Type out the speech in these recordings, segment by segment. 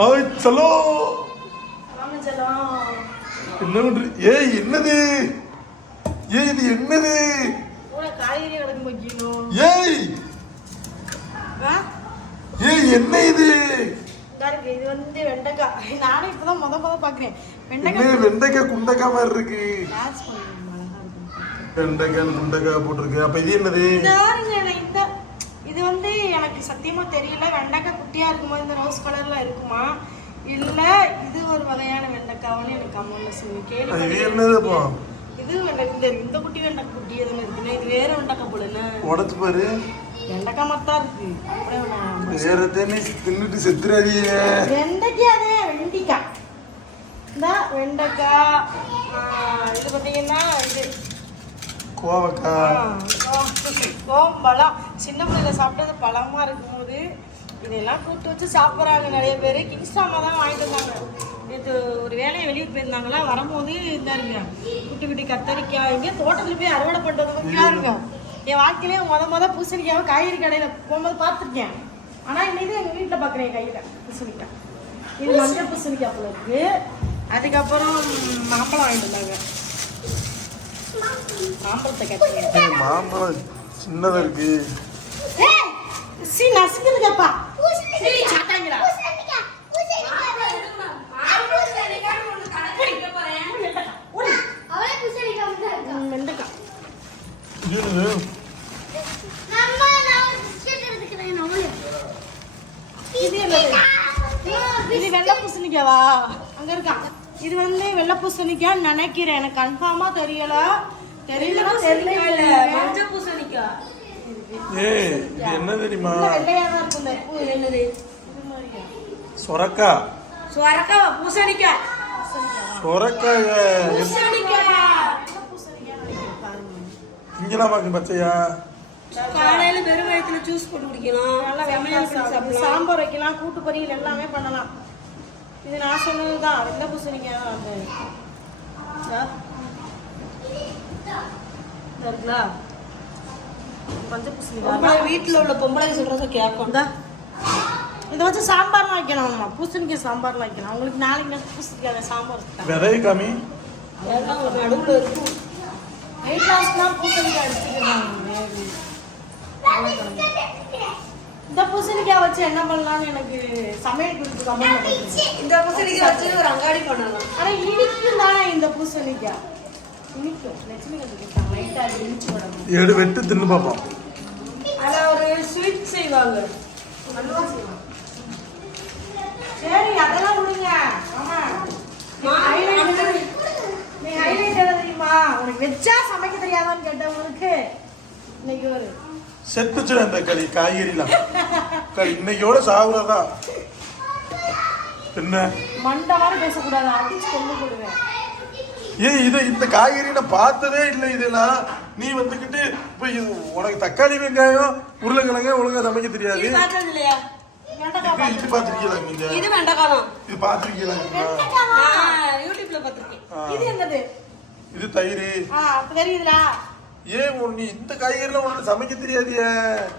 Hi சலோ என்ன பண்ற ஏய் என்னது? ஏய் இது என்னது? ஏய்? ஏய் என்ன இது? இது வந்து வெண்டைக்காய். நானும் இப்பதான் முத முத பாக்குறேன். வெண்டைக்காய் வெண்டைக்காய் குண்டைக்காய் மாதிரி இருக்கு? வெண்டைக்காய் குண்டைக்காய் போட்டிருக்கு. அப்ப இது என்னது இந்த ஆரஞ்சு எனக்கு இந்த இது வந்து எனக்கு சத்தியமா தெரியல. வெண்டைக்காய் குட்டியா இருக்குமா இந்த ரோஸ் கலர்ல இருக்குமா? இல்ல இது ஒரு வகையான வெண்டைக்காய்னு எனக்கு கம்மல்ல சொல்லி. கேள்வி இது வெண்டை இந்த குட்டி வெண்டைக்காய் குட்டி எதுவும் இருக்குன்னா இது வேற வெண்டைக்காய் போல என்ன? உடச்சு பாரு. வெண்டைக்காய் மத்தா இருக்கு. அப்படியே. வேற தேனி தின்னுட்டு செத்துறாதீங்க. வெண்டைக்காய் அதே வெண்டிக்காய். இந்த வெண்டைக்காய். இது பார்த்தீங்கன்னா இது கோவக்காய் கோம்பழம் சின்ன பிள்ளைல சாப்பிட்டது பழமா இருக்கும்போது இதெல்லாம் கூட்டு வச்சு சாப்பிட்றாங்க நிறைய பேர். கிங்ஸ்டாமா தான் வாங்கிட்டு வந்தாங்க. இது ஒரு வேலையை வெளியே போயிருந்தாங்களா? வரும்போது இந்த இருங்க குட்டி குட்டி கத்தரிக்காய் இங்கே தோட்டத்தில் போய் அறுவடை பண்ணுறது பற்றியா இருங்க என் வாழ்க்கையிலே முத முத பூசணிக்காவை காய்கறி கடையில் போகும்போது பார்த்துருக்கேன். ஆனால் இன்னைக்கு எங்கள் வீட்டில் பார்க்குறேன் கையில் பூசணிக்காய். இது மஞ்சள் பூசணிக்காய் போல இருக்கு. அதுக்கப்புறம் மாம்பழம் வாங்கிட்டு வந்தாங்க. மாம்பழம் சின்னதா இருக்கு. சி நசுக்குது கேப்பா. சீ, சாத்தாங்களா ஓடி ம், வெண்டைக்காய். இது வெள்ளை பூசணிக்காவா? அங்க இருக்கா. இது வந்து வெள்ளை பூசணிக்காய் நினைக்கிறேன். எனக்கு கன்ஃபார்மா தெரியல. தெரியல தெரியல மஞ்சள் பூசணிக்காய் ஏய் இது என்ன தெரியுமா? சொரக்கா. பூசணிக்காய் நினைக்கிறேன் பாருங்க திங்கலாமாக்கு பச்சையா. காலையில வெறும் வயிற்றுல ஜூஸ் போட்டு குடிக்கலாம். நல்லா. சாப்பிடலாம். சாம்பார் வைக்கலாம் கூட்டு பொரியல் எல்லாமே பண்ணலாம். இது நான் சொன்னது தான் வெள்ளை பூசணிக்காய் தான் இருக்குல்ல? மஞ்சள் பூசணிக்காய் வீட்டுல உள்ள பொம்பளை சொல்றத கேட்கும் இந்தா. இதை வச்சு சாம்பார்லாம் வைக்கலாம் நம்ம பூசணிக்காய் சாம்பார்லாம் வைக்கலாம். உங்களுக்கு நாளைக்கு நான் பூசணிக்காய் சாம்பார் விதை காமி. அதான் ஒரு நடுவுல இருக்கும். வெயிட் லாஸ்லாம் பூசணிக்காய் எடுத்துக்கிறாங்க இந்த பூசணிக்காய் வச்சு என்ன பண்ணலாம்னு எனக்கு சமையல் குறிப்பு கமெண்ட் இந்த பூசணிக்காய் வச்சு ஒரு அங்காடி பண்ணலாம். ஆனா இனிக்கும் தானே இந்த பூசணிக்காய். எடு வெட்டு தின்னு பார்ப்போம் அதுல ஒரு ஸ்வீட் செய்வாங்க. சரி அதெல்லாம் விடுங்க ஆமா நீ ஹைலைட் என்ன தெரியுமா? உனக்கு வெச்சா சமைக்க தெரியாதான்னு கேட்டவங்களுக்கு இன்னைக்கு ஒரு. இந்த களி காய்கறிலாம். களி சாகுறதா என்ன? மண்டை மாதிரி பேசக்கூடாது அடிச்சு கொண்டு போடுவேன் ஏய் இது இந்த காய்கறி நான் பார்த்ததே இல்லை இதெல்லாம் நீ வந்துக்கிட்டு இப்போ இது உனக்கு தக்காளி வெங்காயம் உருளைக்கிழங்கு ஒழுங்கா சமைக்க தெரியாது. இது பார்த்துருக்கீங்களா நீங்க? இது வெண்டைக்காய் தான். இது பார்த்துருக்கீங்களா யூடியூப்ல பார்த்திருக்கேன். இது என்னது? இது தயிர். ஆ அப்ப தெரியுதுடா. ஏன் நீ இந்த காய்கறிலாம் உனக்கு சமைக்க தெரியாதியே.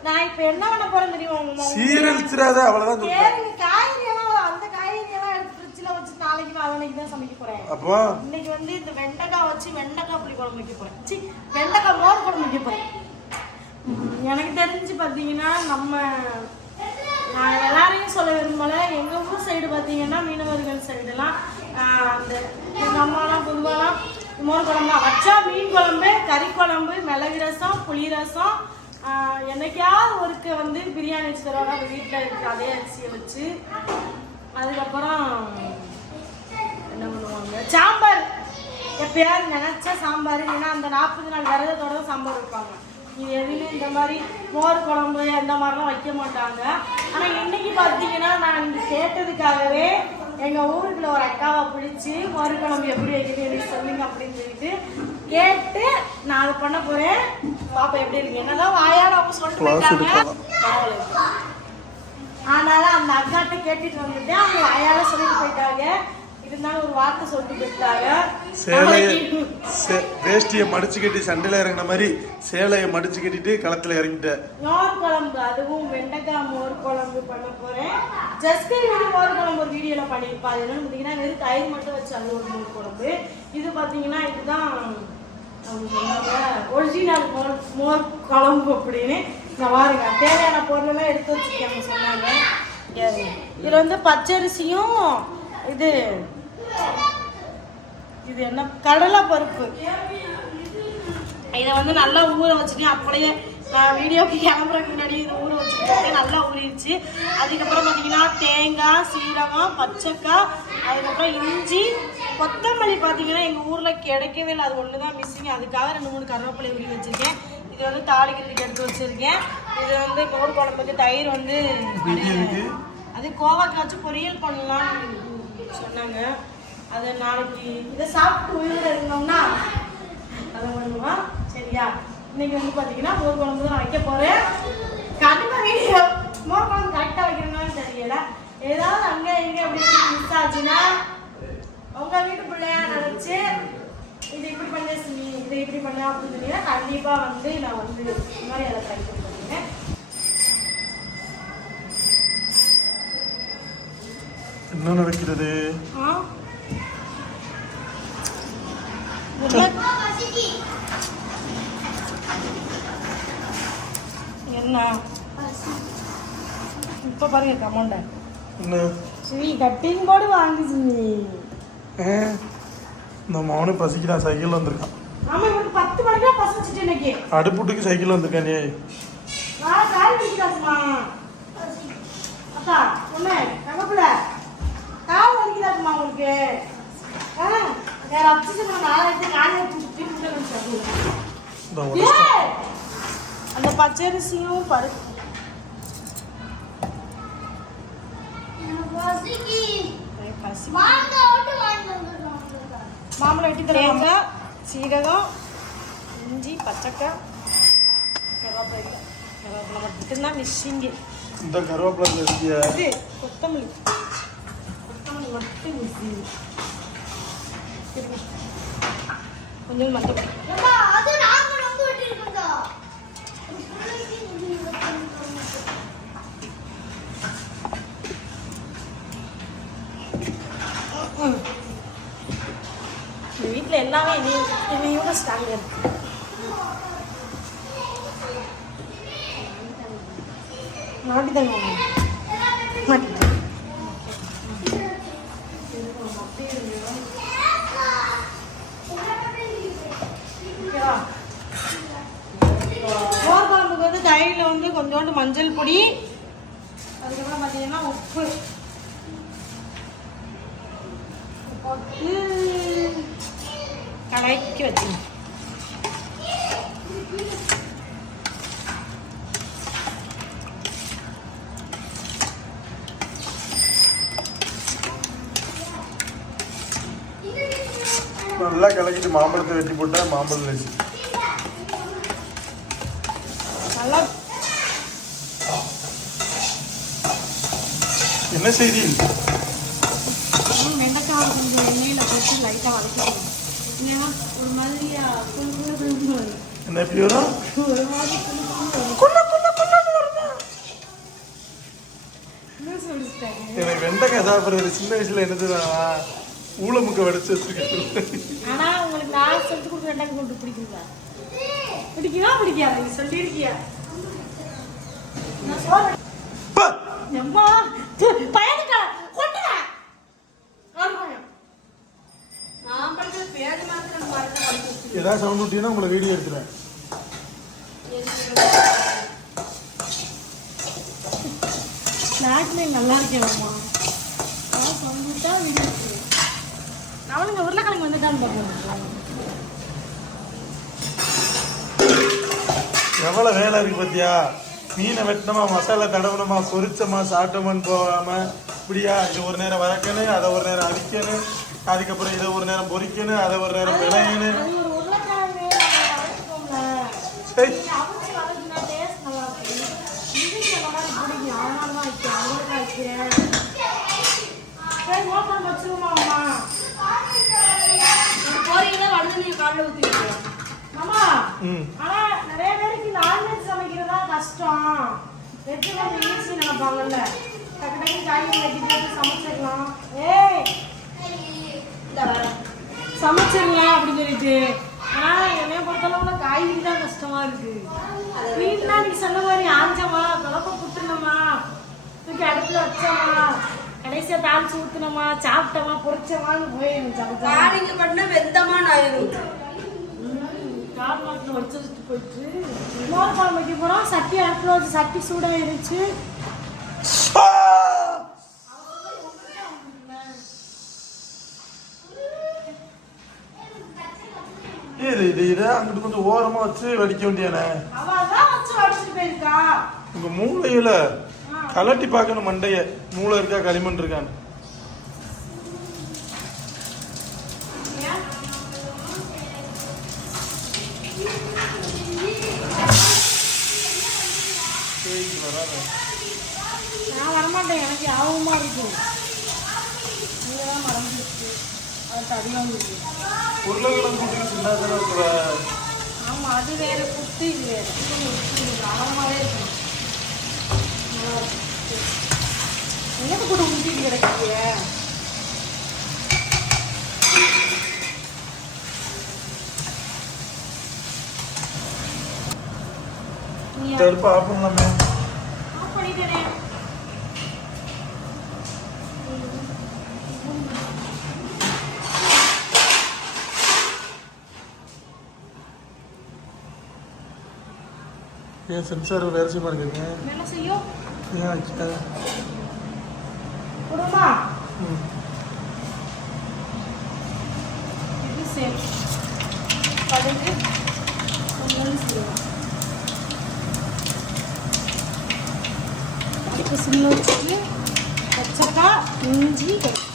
நான் இப்ப என்ன பண்ண போறேன் தெரியுமா? சீரழிச்சிடாத அவ்வளவுதான் சொல்றேன் கேளுங்க காய்கறி எல்லாம் அந்த காய்கறி எல்லாம் எடுத்து ஃப்ரிட்ஜ்ல வச்சு நாளைக்கு தான் சமைக்க போறேன். அப்போ? இன்னைக்கு வந்து இந்த வெண்டைக்காய் வச்சு வெண்டைக்காய் புளி குழம்பு வைக்க போறேன். சி வெண்டைக்காய் மோர் குழம்பு வைக்க போறேன். எனக்கு தெரிஞ்சு பார்த்தீங்கன்னா நம்ம நான் எல்லாரையும் சொல்ல விரும்பல. எங்க ஊர் சைடு பார்த்தீங்கன்னா மீனவர்கள் சைடுலாம் அந்த எங்க அம்மாலாம் பொதுவாலாம் மோர் குழம்பு வச்சா மீன் குழம்பு கறி குழம்பு மிளகு ரசம் புளி ரசம் என்னைக்காவது ஒருக்க வந்து பிரியாணி வச்சு தருவாங்க. வீட்டில் இருக்கிற அதே அரிசியை வச்சு. அதுக்கப்புறம் என்ன பண்ணுவாங்க? சாம்பார். எப்பயாவது நினைச்சா சாம்பார். ஏன்னா அந்த நாற்பது நாள் விரதத்தோட சாம்பார் வைப்பாங்க. இது எதுவுமே இந்த மாதிரி மோர் குழம்பு அந்த மாதிரிலாம் வைக்க மாட்டாங்க. ஆனால் இன்னைக்கு பார்த்தீங்கன்னா நான் இங்க கேட்டதுக்காகவே எங்கள் ஊருக்குள்ள ஒரு அக்காவை பிடிச்சி மோர் குழம்பு எப்படி வைக்கிறது எனக்கு சொல்லுங்க அப்படின்னு சொல்லிட்டு கேட்டு நான் அதை பண்ண போகிறேன் பாப்பா எப்படி இருக்கு? என்னதான் வாயால் அவங்க சொல்லிட்டு போயிட்டாங்க. ஆனாலும் அந்த அக்காட்ட கேட்டுட்டு வந்துட்டேன் அவங்க அயால சொல்லிட்டு போயிட்டாங்க. இருந்தாலும் ஒரு வார்த்தை சொல்லிட்டு சே- வேஷ்டியை மடிச்சு கட்டி சண்டையில இறங்கின மாதிரி சேலையை மடிச்சு கட்டிட்டு களத்துல இறங்கிட்ட. மோர் குழம்பு? அதுவும் வெண்டைக்காய் மோர் குழம்பு பண்ண போறேன். ஜஸ்ட் மோர் குழம்பு ஒரு வீடியோல பண்ணியிருப்பா அது என்னன்னு பார்த்தீங்கன்னா வெறும் தயிர் மட்டும் வச்சு அது ஒரு மோர் குழம்பு. இது பார்த்தீங்கன்னா இதுதான் ஒரிஜினல் மோர் மோர் குழம்பு அப்படின்னு. இந்த பாருங்க தேவையான பொருளெல்லாம் எடுத்து வச்சுருக்காங்க சொன்னாங்க. இதுல வந்து பச்சரிசியும் இது இது என்ன? கடலை பருப்பு. இதை வந்து நல்லா ஊற வச்சுட்டு அப்படியே நான் வீடியோக்கு கேமராக்கு முன்னாடி இதை ஊற வச்சுருக்கேன் நல்லா ஊறிடுச்சு. அதுக்கப்புறம் பார்த்தீங்கன்னா தேங்காய் சீரகம் பச்சைக்காய் அதுக்கப்புறம் இஞ்சி கொத்தமல்லி பார்த்தீங்கன்னா எங்கள் ஊரில் கிடைக்கவே இல்லை. அது ஒன்று தான் மிஸ்ஸிங் அதுக்காக ரெண்டு மூணு கருவேப்பிலை உருவி வச்சுருக்கேன். இது வந்து தாளிக்கிறதுக்கு எடுத்து வச்சுருக்கேன். இது வந்து மோர் குழம்புக்கு தயிர் வந்து. அது கோவாக்காய் வச்சு பொரியல் பண்ணலாம்னு சொன்னாங்க. அது நாளைக்கு இதை சாப்பிட்டு உயிரோட இருந்தோம்னா அதை பண்ணுவோம் சரியா? இன்னைக்கு வந்து பார்த்தீங்கன்னா மோர் குழம்பு தான் வைக்க போகிறேன் கண்டிப்பாக வீடியோ மோர் குழம்பு கரெக்டாக வைக்கணும்னு தெரியல. ஏதாவது அங்கே இங்கே அப்படி மிஸ் ஆச்சுன்னா உங்கள் வீட்டு பிள்ளையா நினச்சி இது இப்படி பண்ண இதை இப்படி பண்ண அப்படின்னு சொன்னீங்கன்னா கண்டிப்பாக வந்து நான் வந்து இந்த மாதிரி அதை ட்ரை பண்ணுறேன் என்ன நடக்கிறது ஆ? என்ன? இப்ப பாருங்க கமௌண்ட சிவி கட்டிங் போர்டு வாங்கு சிவி இந்த மௌனு பசிக்கிறான் சைக்கிள் வந்திருக்கான். ஆமா இவனுக்கு பத்து மணிக்கா பசிச்சுட்டு இன்னைக்கு. அடுப்புட்டுக்கு சைக்கிள் வந்திருக்கான் நீ. நான் கால் வலிக்கிறாதுமா அத்தா ஒண்ணு தங்கப்புல கால் வலிக்கிறாதுமா உங்களுக்கு. ஆ. வேற அப்சிச்சு நான் நாளைக்கு நானே தூக்கி சொல்லுங்க இந்த உடச்சிட்டான். ஏய்! அந்த பச்சரிசியும் பருப்பு ஏய், பசி மாம்பழம் வெட்டி தருவாங்க சீரகம் இஞ்சி பச்சைக்காய் கருவேப்பிலை கருவேப்பிலை மட்டும்தான் மிஸ்ஸிங்கு இந்த கருவேப்பிலை இருக்கிய இது கொத்தமல்லி கொத்தமல்லி மட்டும் மிஸ்ஸிங் கொஞ்சம் மஞ்சள் வீட்டில் எல்லாமே என்னைய என்னையோட ஸ்டாண்டர்ட் இருக்கு. மாட்டித்தாங்க மாட்டிட்டாங்க ஓகேவா? மோர் குழம்புக்கு வந்து கொஞ்சோண்டு மஞ்சள் பொடி அதுக்கப்புறம் பார்த்தீங்கன்னா உப்பு. போட்டு கலக்கி வச்சுங்க நல்லா கலக்கிட்டு மாம்பழத்தை வெட்டி போட்டால் மாம்பழம் வச்சு நல்லா என்ன செய்தி? ம், வெண்டைக்காய் கொஞ்சம் எண்ணெயில் போட்டு லைட்டாக வதக்கிக்கணும் இல்லைன்னா ஒரு மாதிரியா. என்ன எப்படி வரும்? ஒரு மாதிரி எனக்கு வெண்டைக்காய் சாப்பிட்றது சின்ன வயசுல என்னது ஊழமுக்க வடிச்சு வச்சிருக்கேன். ஆனா உங்களுக்கு நான் சொல்லி கொடுக்குற ரெண்டாக்கு கொண்டு பிடிக்குங்களா? பிடிக்குதா பிடிக்காது? சொல்லியிருக்கியா? நான் சொல்றேன். ஏதாவது சவுண்ட் விட்டீங்கன்னா உங்களை வீடியோ ஸ்நாக்ஸ் நல்லா சொல்லிட்டா வீடு அவனுங்க உருளைக்கிழங்கு வந்துட்டான்னு பார்க்கணும் எவ்வளவு வேலை இருக்கு பாத்தியா? மீனை வெட்டினமா மசாலா தடவணுமா பொரிச்சமா சாப்பிட்டோமான்னு போகாம இப்படியா இது ஒரு நேரம் வதக்கணும் அதை ஒரு நேரம் அவிக்கணும் அதுக்கப்புறம் இதை ஒரு நேரம் பொரிக்கணும் அதை ஒரு நேரம் விளையணும் வச்சுருமா அம்மா? போறீங்களா? வந்து நீங்க காலைல ஊத்திருக்கீங்க மாமா ஆனா நிறைய பேருக்கு நான்வெஜ் சமைக்கிறதா கஷ்டம். வெஜ் கொஞ்சம் ஈஸி நினைப்பாங்கல்ல டக்கு டக்கு காய் காய்கறி வெட்டி போட்டு சமைச்சிடலாம். ஏய் சமைச்சிடலாம் அப்படின்னு சொல்லிட்டு. ஆனா என்னைய பொறுத்தளவுல காய்கறி தான் கஷ்டமா இருக்கு. வீட்டுனா நீ சொன்ன மாதிரி ஆஞ்சமா குழப்ப புட்டுனமா தூக்கி அடுப்புல வச்சோமா கடைசியா தாளிச்சு ஊத்துனமா சாப்பிட்டோமா பொரிச்சோமான்னு போய் எனக்கு சமைச்சா பண்ண வெந்தமா நான் வச்சுட்டு போயிட்டு. குழம்பு வைக்க போறோம். சட்டி அடுப்புல வச்சு சட்டி சூடாயிருச்சு! இது இது இது அங்கிட்டு கொஞ்சம் ஓரமா வச்சு வடிக்க வேண்டியானே உங்க மூளையில கலட்டி பார்க்கணும் மண்டைய. மூளை இருக்கா களிமண் இருக்கான்னு. நான் வரமாட்டேன் எனக்கு ஆபமா இருக்கும்? நீங்கதான் மறந்துச்சு அது தடியாக இருக்கு. உருளைக்கிழங்கு கூட்டுக்கு சின்னதாக இருக்கிற ஆமா அது வேற புட்டு இது வேற. இருக்கும். கூட ஆஃப் பண்ணலாமே ஆஃப் பண்ணிட்டேனே. ஏன் சென்சார் வேறு செய்ய மாட்டேங்க என்ன செய்யும் ஏன். இது சேம் indica.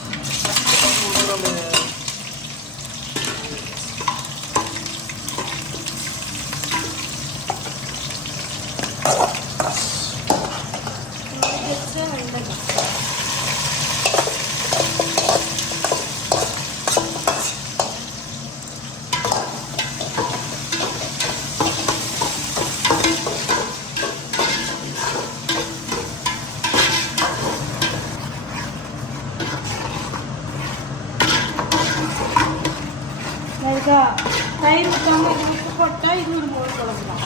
லைட்டா தயிர் ஊற்றாம இது உப்பு போட்டால் இது ஒரு மோர் குழம்பு தான்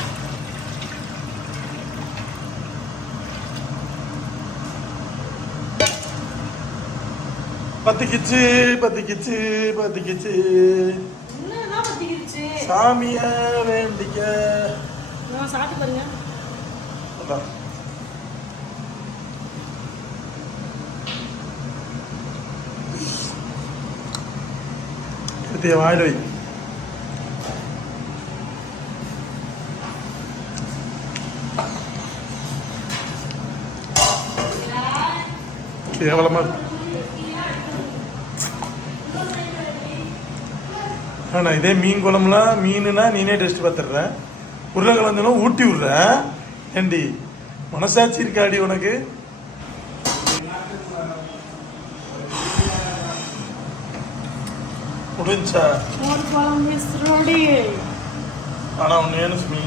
பத்திக்கிச்சு சாமிய வேண்டிக்க சாப்பிட்டு பாருங்க அதான். எடுத்து வை கேவலமா இருக்கு. ஆனா இதே மீன் குழம்புலாம் மீனுனா நீனே டெஸ்ட் பார்த்துடுற உருளைக்கிழங்குலாம் ஊட்டி விடுற ஏண்டி மனசாட்சி இருக்காடி உனக்கு முடிஞ்சா மோர் குழம்பு ரெடி ஆனா ஒன்று வேணும் சுமி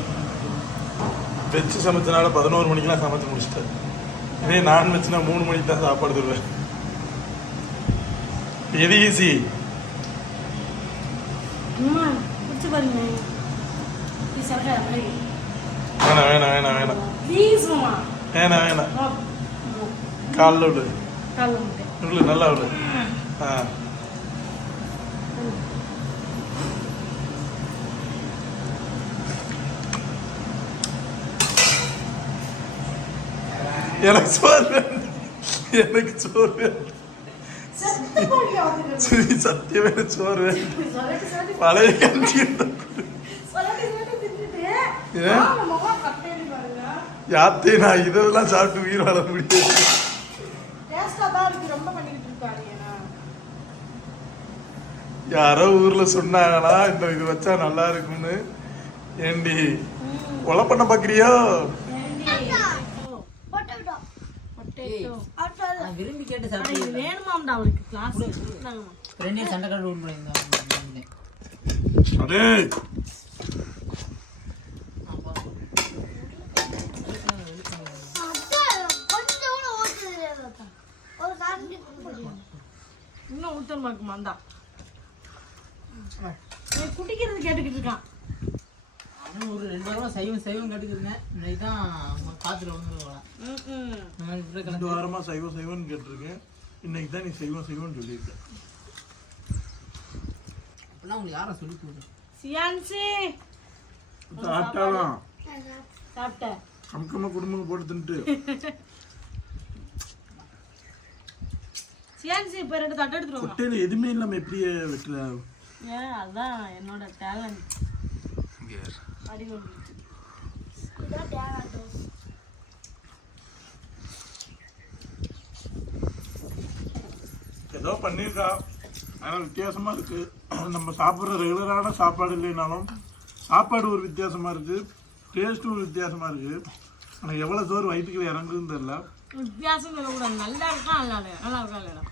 வெஜ் சமைச்சனால பதினோரு மணிக்கெல்லாம் சமைச்சு முடிச்சிட்டேன். இதே நான் வச்சுனா மூணு மணிக்கு தான் சாப்பாடு தருவேன். எது ஈஸி வேணாம் வேணாம் வேணாம் வேணாம் வேணாம் வேணாம் காலில் விடு. நல்லா விடு. ஆ. எனக்கு சோறு எனக்கு சோறு சரி, சத்தியமே சோறு பழைய கஞ்சி யாத்தே நான் இதெல்லாம் சாப்பிட்டு உயிர் வாழ முடியும் யாரோ ஊர்ல சொன்னாங்களா இந்த இது வச்சா நல்லா இருக்கும்னு? ஏண்டி? கொலை பண்ண பாக்குறியோ? நான் விரும்பி கேட்டு சாப்பிட்டு வேணுமாம்டா அவளுக்கு கிளாஸ் ரெண்டே சண்டை கடை ரூல் பண்ணியிருந்தேன் ஒரு இன்னும் ஊத்தல் நீ குடிக்கிறது கேட்டுக்கிட்டு இருக்கான். அவனும் ஒரு ரெண்டு வாரமா சைவம் சைவம் கட்டுக்கிறேன் இன்னைக்கு தான் அவங்க காத்துல வந்து போகலாம் ம், ம். இந்த மாதிரி ரெண்டு கிளம்பி வாரமா சைவம் சைவம்னு கேட்டிருக்கேன். இன்னைக்கு தான் நீ சைவம் சைவம்னு சொல்லியிருக்க. அப்படின்னா உங்களுக்கு யாரை சொல்லி கொடுக்கும் சியான்சி. சாப்பிட்டாலும் சாப்பிட்ட. அமுக்கமா குடும்பம் போட்டு தின்ட்டு சியான்சி இப்போ ரெண்டு தட்டு எடுத்துருவாங்க கொட்டையில எதுவுமே இல்லாம எப்படியே வெட்டுற ஏன் அதான் என்னோட டேலண்ட் ஏதோ பண்ணியிருக்கா. ஆனால் வித்தியாசமாக இருக்கு. நம்ம சாப்பிட்ற ரெகுலரான சாப்பாடு இல்லைனாலும் சாப்பாடு ஒரு வித்தியாசமாக இருக்குது டேஸ்ட்டும் ஒரு வித்தியாசமாக இருக்குது ஆனால் எவ்வளோ சோறு வயிற்றுக்கு இறங்குதுன்னு தெரியல. வித்தியாசம் சொல்லக்கூடாது. நல்லா இருக்கா? நல்லா நல்லா இருக்கா இல்லையா?